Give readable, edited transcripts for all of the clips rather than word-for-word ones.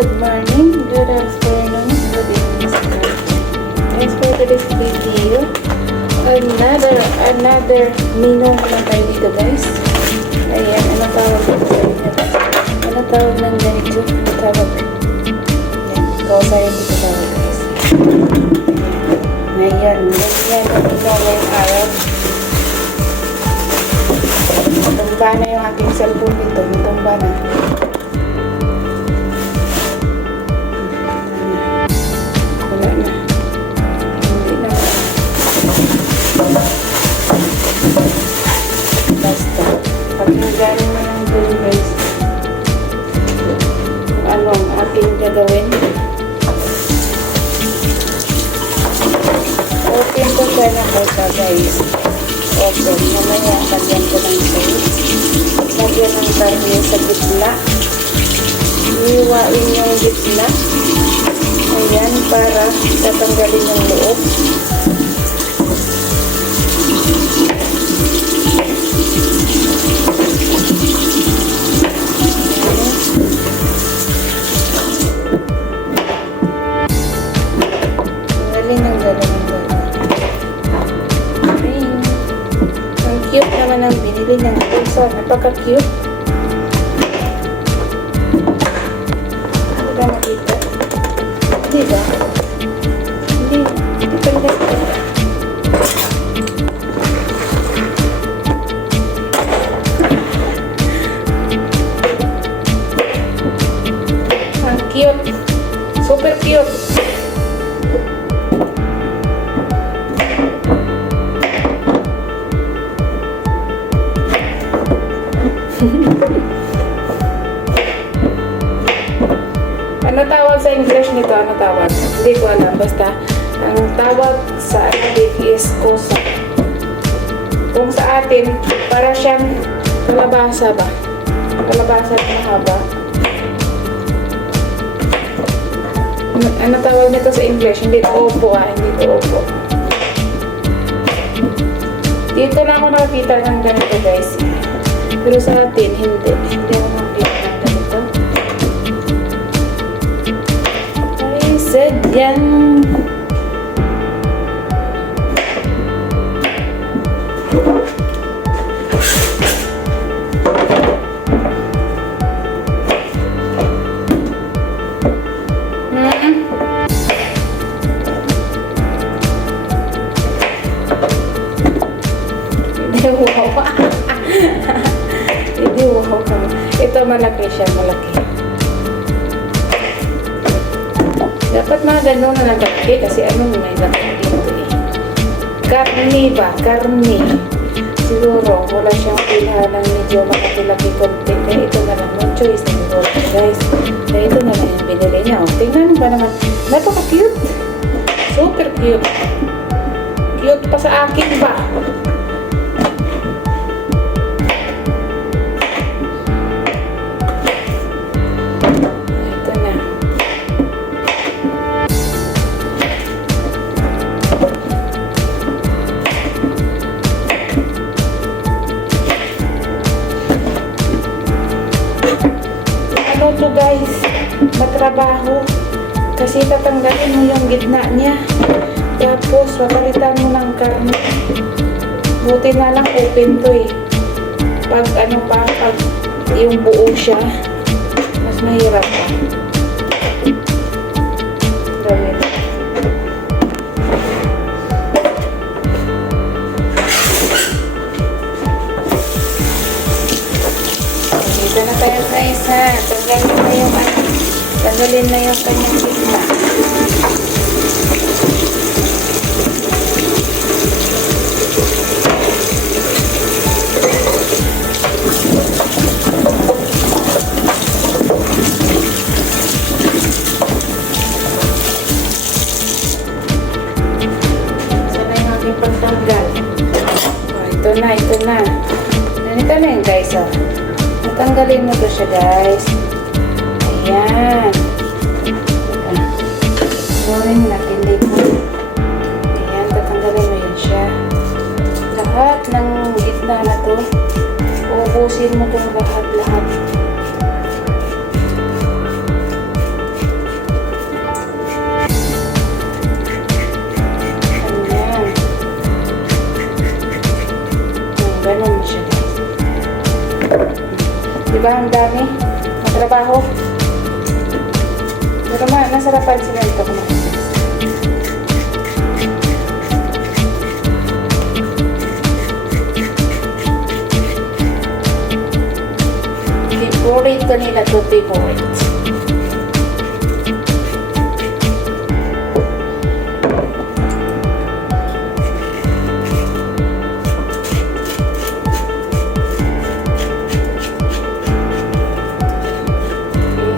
Good morning, good afternoon, good evening sa lahat. Guys, for today's video, another menu naman tayo dito guys. Ayan, ano tawag dito? Ano tawag ng ganito? Ano tawag? Ayan, kausayan dito tawag guys. Ngayon, ganyan ang menu ngayong araw. Tumba na yung aking cellphone dito, tumba na. Basta, pag nagaling mo ng doon guys, kung ano ang aking gagawin, open ko siya ng basta guys. Open, mamaya lagyan ko ng sauce, lagyan ng karne sa gitna, iwain yung gitna, ayan, para tatanggalin yung loob. Cute naman ang binili ng pusa. Napaka-cute. Ano ba nakita? Hindi ba? Hindi. Napagdas ka. Ang cute. Super cute. Ano tawag sa English nito? Ano tawag? Hindi ko alam. Basta, ang tawag sa Arabic is kosa. Kung sa atin, para siyang kalabasa ba? Kalabasa na mahaba. Ano tawag nito sa English? Hindi ito opo hindi ito opo. Dito na ako nakakita ng ganito guys. Pero sa atin, hindi. Hindi ako nakakita ng ganito. Ay, sadyan. Wow. Hindi, wow ka. Ito malaki siya, malaki. Dapat mga gano'n na nagkaki kasi ano may laki dito eh. Karni ba? Karni. Siguro, wala siyang pila ng medyo makapilaki konti. Kaya ito na lang. No choice na siguro guys. Kaya ito na lang yung binili niya. O, tingnan ba naman? Napaka-cute. Super cute. Cute pa sa akin ba? Ito guys, matrabaho kasi tatanggalin mo yung gitna niya tapos papalitan mo ng karne. Buti na lang open to eh. Pag ano pa, pag yung buo siya, mas mahirap pa gawin. Dito na tayo guys ha. Tanggalin na yung kanyang gitna. Sana yung aking pagtanggal. Ito na. Ganito na yun guys. Natanggalin mo to siya guys. Ayan. Sorry na, hindi ko. Ayan, tatanggalin mo yun siya. Lahat ng gitna na to, ubusin mo itong lahat. Diba ang dami? Matrabaho. Pero nasarapan sila ito kumain. Favorite nila to, favorite.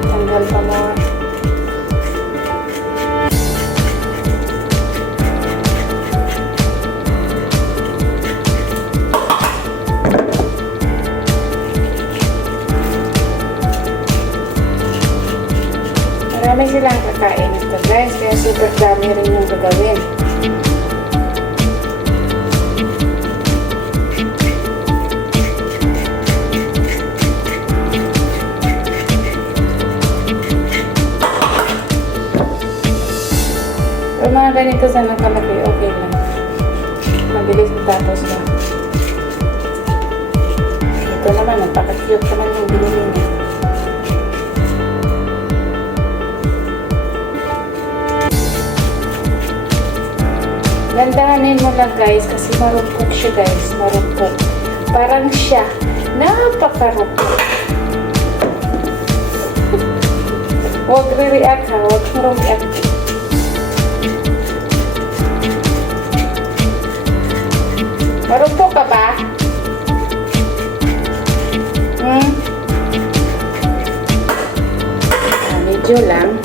Tanggal pa mo. Marami silang kakain ito guys, kaya super dami rin yung gagawin. Pero mga ganito sana kalaki, okay lang. Mabilis matapos na. Ito naman, napaka-cute naman yung binili niya. Gandahanin mo lang guys, kasi marupok siya guys, marupok. Parang siya, napakarupok. Huwag re-react ha, huwag mo react. Marupok ka ba? Medyo lang.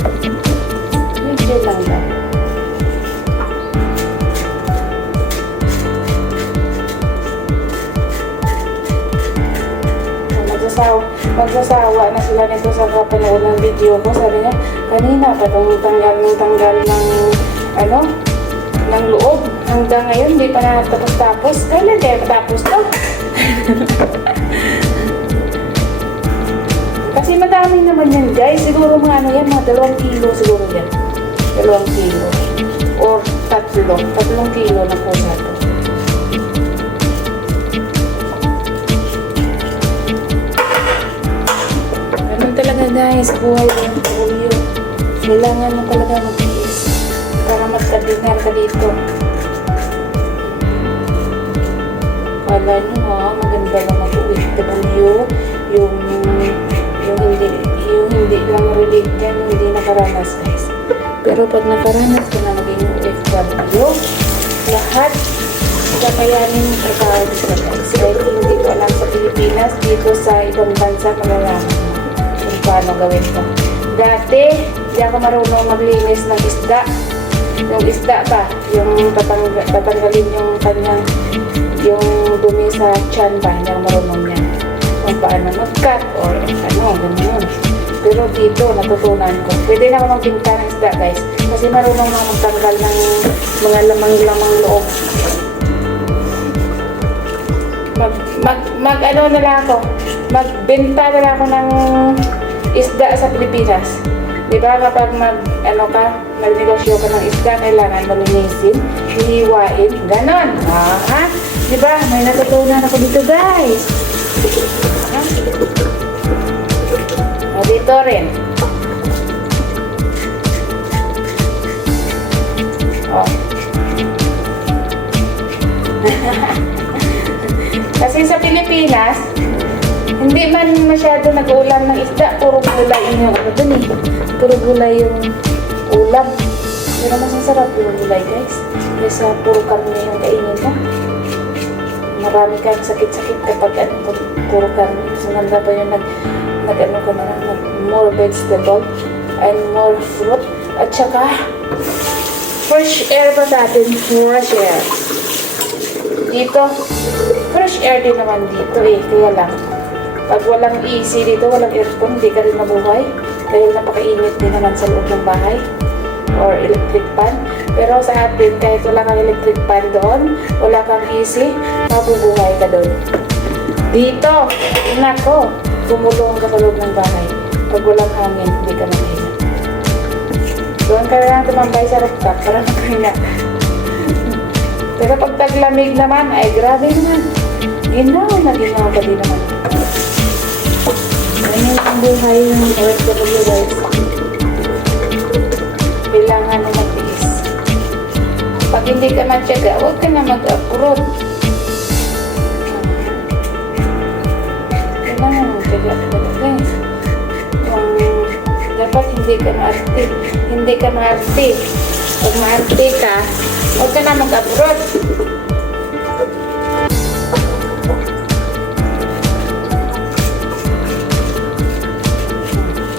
Medyo lang daw. Magsasawa na sila nito sa kapanood ng video ko. Sabi niya, kanina pa itong tanggal ng ano, ng loob. Hanggang ngayon, hindi pa na tapos-tapos. Kailan kaya matapos to? Kasi madami naman yan guys. Siguro mga ano yan, mga 2 kilo siguro yan. 2 kilo. Or 3 kilo na po sa ito. Talaga guys, buhay yung polio. Kailangan mo talaga mag-iis para magkadinar ka dito. Wala nyo ha, maganda lang mag-OFW, yung hindi lang relate yan, yung hindi nakaranas guys. Pero pag nakaranas ka na maging OFW, lahat kakayanin mo trabaho sa guys. Kahit hindi ko alam sa Pilipinas, dito sa ibang bansa malalaman kung paano gawin ko. Dati, hindi ako marunong maglinis ng isda. Yung isda ba? Yung tatanggalin yung kanyang yung dumi sa tiyan ba? Hindi ako marunong yan. Kung paano mag-cut or ano, ganyan. Pero dito, natutunan ko. Pwede na ako magbinta ng isda guys. Kasi marunong na magtanggal ng mga lamang-lamang loob. Ano na lang ako, magbenta na lang ako ng isda sa Pilipinas. Diba kapag magnegosyo ka ng isda, kailangan mo linisin, hihiwain, ganon. Ha? Diba? May natutunan ako dito guys. Ha? O dito rin. O. Kasi sa Pilipinas, hindi man masyado nag-ulam ng isda, puro gulay yung ano dun eh. Puro gulay yung ulam. Pero mas masarap yung gulay guys. Kaysa puro karne yung kainin mo. Marami kang sakit-sakit kapag puro karne. Mas maganda pa yung nag-ano ka na lang, more vegetable and more fruit. At saka, fresh air pa sa atin, fresh air. Dito, fresh air din naman dito eh, kaya lang pag walang AC dito, walang aircon, hindi ka rin mabuhay dahil napakainit din naman sa loob ng bahay or electric fan. Pero sa atin, kahit wala kang electric fan doon, wala kang AC, mabubuhay ka doon. Dito, nako, gumulong ka sa loob ng bahay. Pag walang hangin, hindi ka makahinga. Doon ka lang tumambay sa rooftop para makahinga. Pero pag taglamig naman, ay grabe naman. Ginaw na ginaw ka din naman. buhay ng OFW guys. Kailangan mo magtiis. Pag hindi ka matyaga, huwag ka na mag-abroad. Kailangan mo matyaga talaga guys. Dapat hindi ka maarte. Hindi ka maarte. Pag maarte ka, huwag ka na mag-abroad.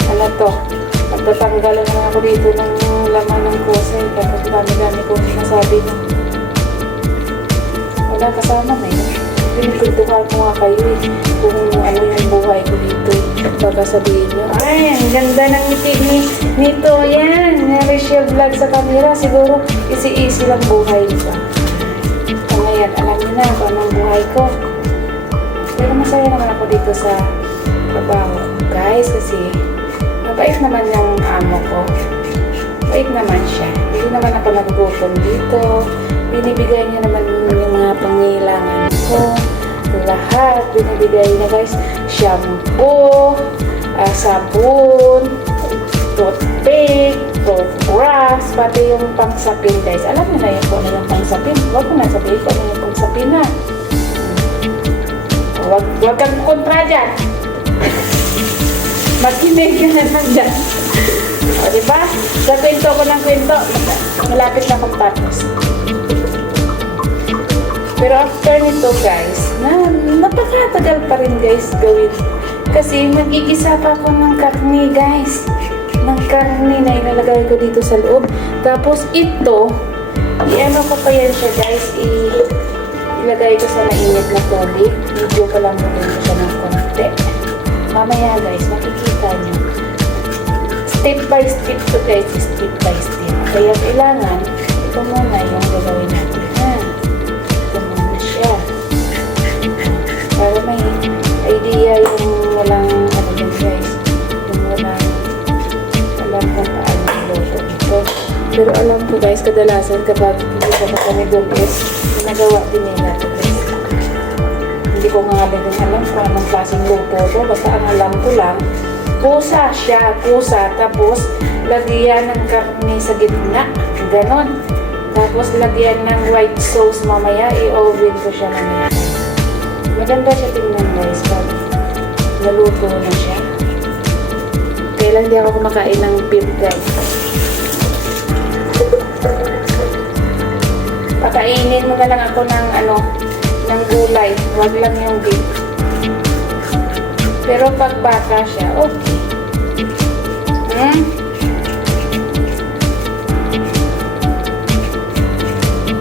Ano to? Magtatanggalan na ako dito ng laman ng kusay. Kapag dami-dami kong sinasabi na. Wala kasama na yun. Pinagkuntuhan ko nga kayo eh. Kung ano yung buhay ko dito. Baka sabihin nyo, ay, ang ganda ng ngiti nito. Yan, na-share vlog sa camera. Siguro, easy-easy lang buhay nito. So ngayon, alam niyo na kung anong buhay ko. Pero masaya naman ako dito sa trabaho. Guys, kasi mabait naman yung amo ko. Mabait naman siya. Hindi naman ako nagugutom dito. Binibigay niya naman yung mga pangailangan ko. Lahat binibigay niya guys. Shampoo, sabon, toothpick, toothbrush, pati yung pangsapin guys. Alam niyo na yun kung ano yung pangsapin. Huwag ko na sabihin kung ano yung pangsapin na. Huwag kang kontra dyan. Makinig ka na lang dyan. O diba? Sa kwento ko ng kwento, malapit na akong tapos. Pero after nito guys, napakatagal pa rin guys gawin. Kasi magigisa pa ako ng karne guys. Ng karne na ilalagay ko dito sa loob. Tapos ito, i-ano ko pa yan siya guys, ilagay ko sa mainit na tubig. Medyo pa lang mo ko siya ng konti. Mamaya guys, makikita nyo. Step by step to guys, step by step. Kaya kailangan, ito muna yung gagawin natin. Ito muna siya. Para may idea yung walang, ano yun guys, yung walang, alam kung paano iluto ito. Pero alam ko guys, kadalasan kapag hindi ka makamigong is, ginagawa din nila ito guys. Hindi ko nga din alam kung anong klaseng luto ito. Basta ang alam ko lang, pusa siya, pusa. Tapos, lagyan ng karne sa gitna. Ganon. Tapos, lagyan ng white sauce mamaya. I-oven ko siya mamaya. Maganda siya tingnan guys. Pag naluto na siya. Kailan di ako kumakain ng beef guys. Pakainin mo na lang ako ng ng gulay. Huwag lang yung beef. Pero pag baka siya, okay.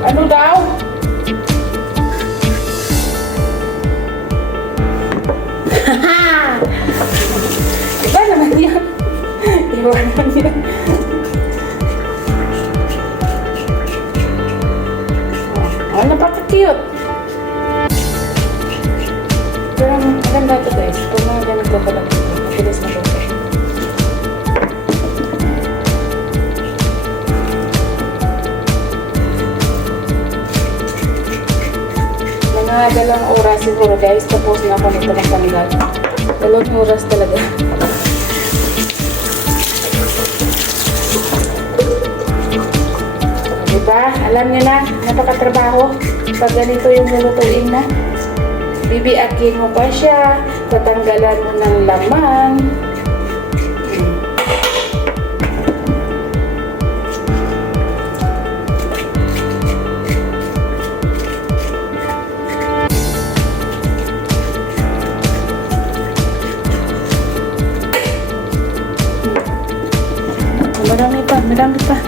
Ano daw? Iba naman yan. Iba naman yan. Oh, napaka-cute. Pero maganda ito guys. Kung mga ganito pala ito, mabilis na ito. Mga 2 oras siguro guys. Tapos na ako nito magtanggal. 2 oras talaga. Diba? Alam niyo na, napakatrabaho. Pag ganito yung lulutuin na. Bibiakin mo pa siya, tatanggalan mo ng laman. Marami pa, marami pa.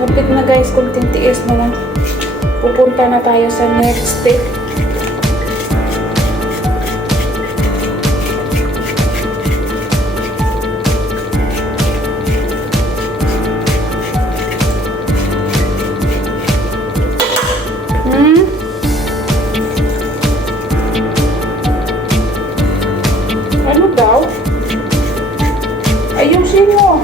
Lapit na guys, kunting tiis na lang. Pupunta na tayo sa next step. Tapusin mo.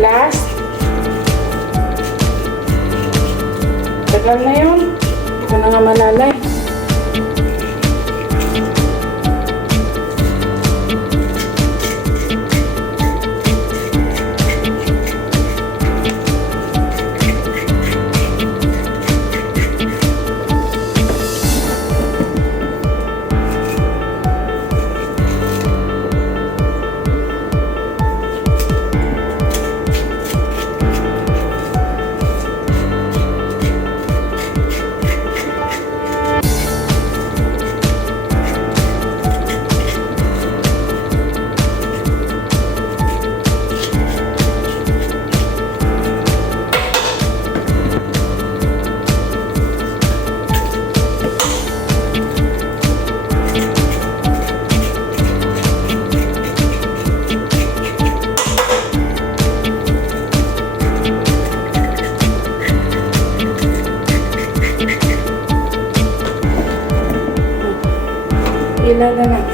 Last. Tagal na yun. Hindi ko na nga malalay. Ilan na lang.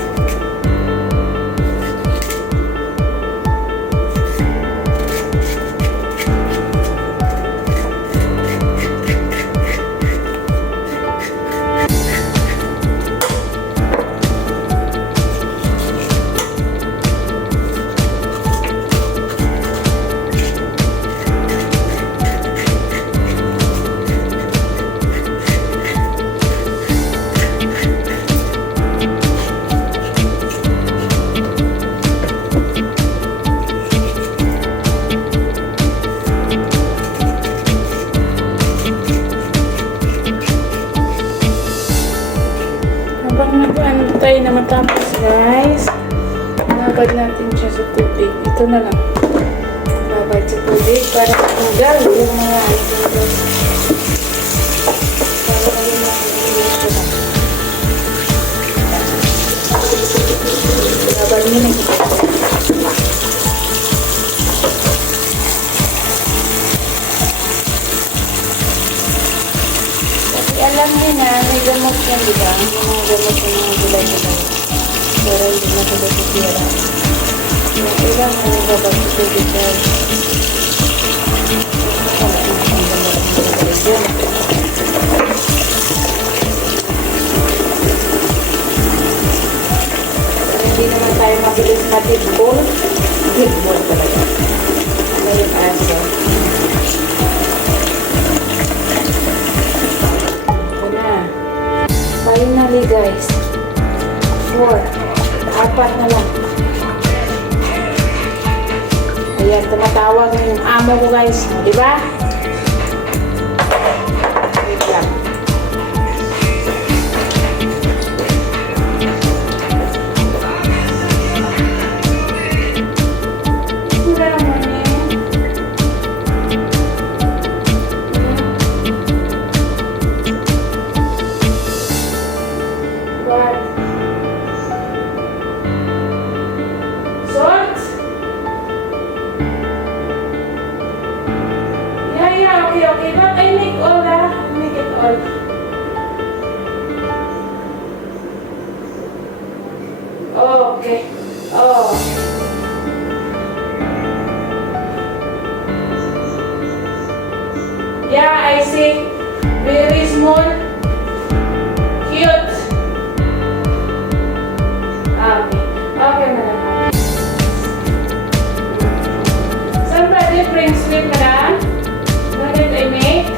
Habang nag-antay na matapos guys, babad natin siya sa tubig. Ito na lang. Babad sa tubig para matanggal yung mga ito. Para maging makikilip ko na. Babad nyo na. Alam niyo na, may gamot yan, di ba? May mga gamot yung mga gulay-gulay. Pero hindi na ito natitira. Kailangan yung babag sa tubig guys. Hindi naman tayo mabilis matibol. Tibol talaga. Ano yung aso? Finally guys, 4, 4 na lang. Ayan, tumatawag na yung amo ko guys, di ba? Wait lang. Salt? Yeah, okay. But I make all that. I make it all. Okay. Oh. Yeah, I see. Very small. Cute. Okay. Okay, madam. Somebody bring sweet, madam. What did I make?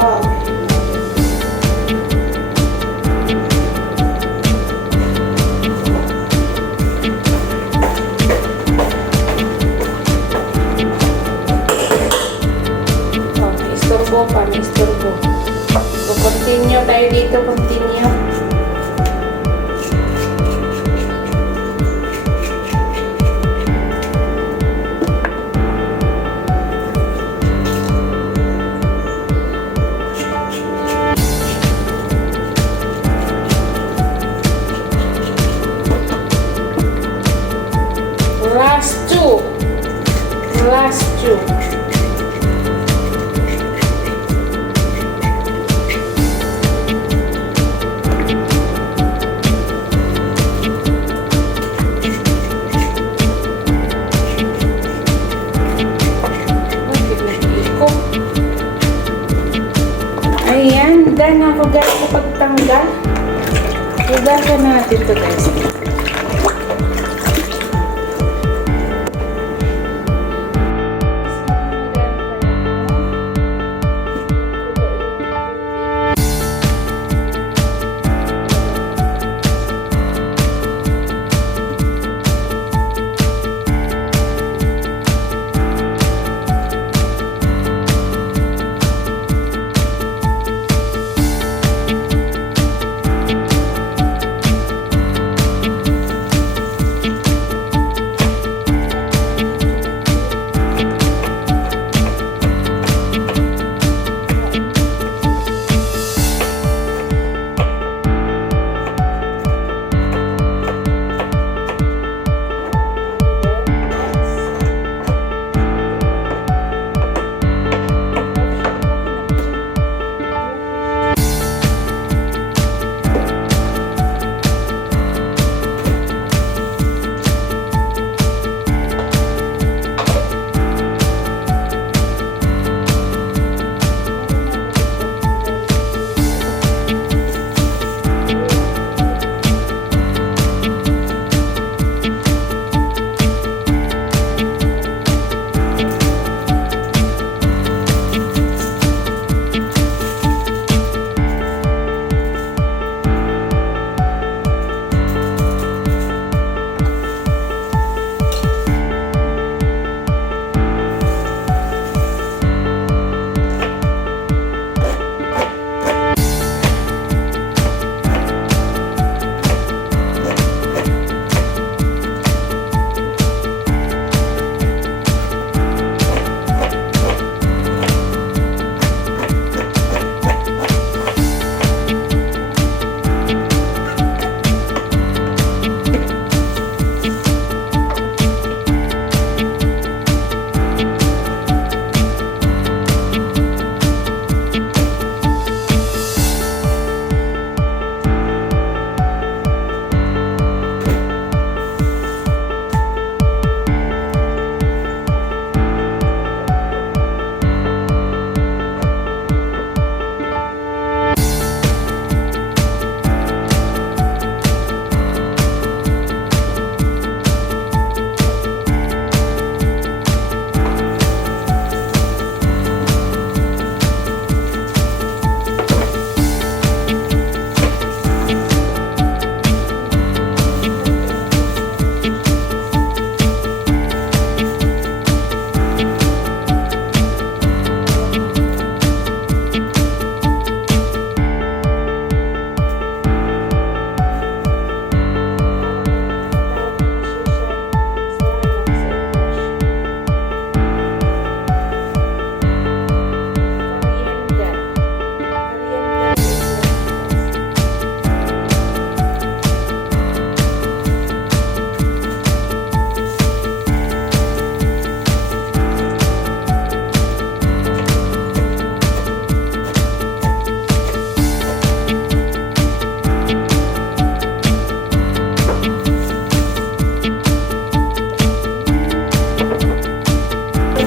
Oh. Istorbo pa, istorbo. So, continue tayo dito, continue. handa na ako guys sa pagtanggal. Hugasan natin to guys.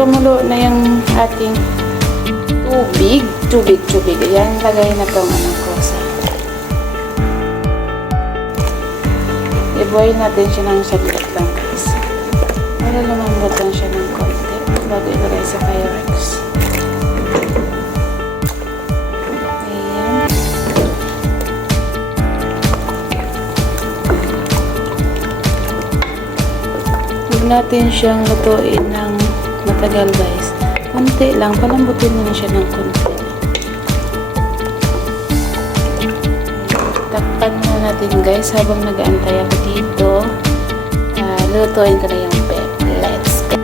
Kumulo na yung ating tubig. Ayan, lagay na itong anong kosa. I-boil natin siya ng saglit lang guys. Para lumambot lang siya ng konti bago ilagay sa Pyrex. Ayan. Huwag natin siyang lutuin ng matagal guys. Konti lang, palambutin mo na siya ng konti. Takpan muna natin guys habang nag-aantay ako dito. Lutuin ko na yung pep. Let's go!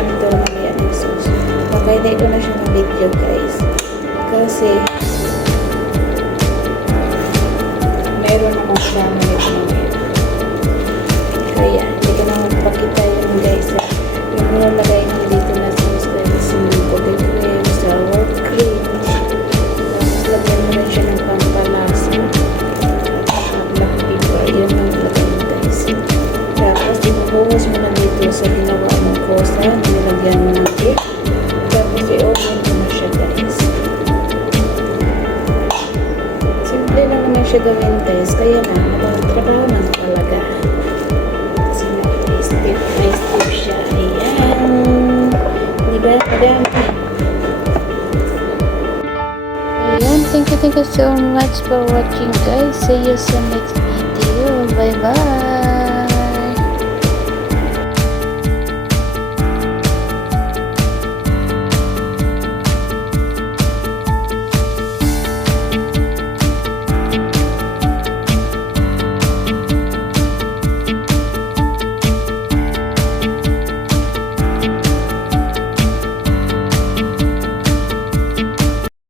kanto na yan yung sauce. Makainay ko na siya ng video guys. Kasi meron akong family ngayon. Kaya hindi ko na magpakita yun guys. Yung nalagay ng dito na sauce guys. Yung puti cream, sour cream. Tapos lagyan mo rin siya ng pampalasa. At black pepper. Yun ang lagay mo guys. Tapos ibubuhos mo na dito sa ginawa mong kosa. Nilagyan mo ng cake. Tapos i-open mo na siya guys. Simple lang naman siya gawin guys. Kaya na, napagtrabaho na talaga. Kasi na-step siya. Ayan. Diba? Madami. Ayan. Thank you so much for watching guys. See you sa next video. Bye bye.